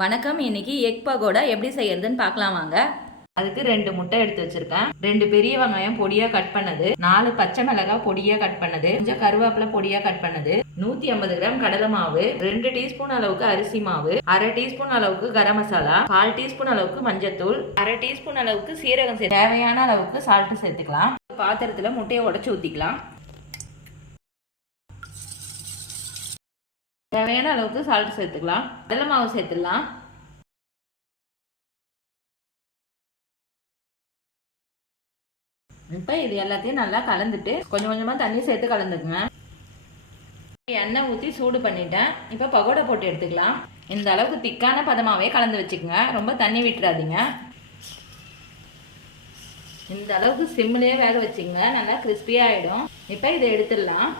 வணக்கம். இன்னைக்கு எக் பகோடா எப்படி செய்யறதுன்னு பார்க்கலாம் வாங்க. அதுக்கு 2 முட்டை எடுத்து வச்சிருக்கேன். 2 பெரிய வெங்காயம் பொடியா கட் பண்ணது, 4 பச்சை மிளகாய் பொடியா கட் பண்ணது, கொஞ்சம் கருவேப்பிலை பொடியா கட் பண்ணது, 150 கிராம் கடலை மாவு, 2 டீஸ்பூன் அளவுக்கு அரிசி மாவு, 1/2 டீஸ்பூன் அளவுக்கு கரம் மசாலா, 1/4 டீஸ்பூன் அளவுக்கு மஞ்சத்தூள், 1/2 டீஸ்பூன் அளவுக்கு சீரகம், தேவையான அளவுக்கு சால்ட் சேர்த்துக்கலாம். பாத்திரத்துல முட்டையை உடைச்சு ஊத்திக்கலாம். தேவையான அளவுக்கு சால்ட் சேர்த்துக்கலாம். கடலை மாவு சேர்த்துடலாம். இப்போ இது எல்லாத்தையும் நல்லா கலந்துட்டு கொஞ்சம் கொஞ்சமா தண்ணி சேர்த்து கலந்துக்குங்க. எண்ணெய் ஊற்றி சூடு பண்ணிட்டேன். இப்போ பகோடா போட்டு எடுத்துக்கலாம். இந்த அளவுக்கு திக்கான பதமாவே கலந்து வச்சுக்கோங்க. ரொம்ப தண்ணி விட்டுறாதீங்க. இந்த அளவுக்கு சிம்மிலே வேக வச்சுங்க. நல்லா கிறிஸ்பியா ஆயிடும். இப்போ இதை எடுத்துடலாம்.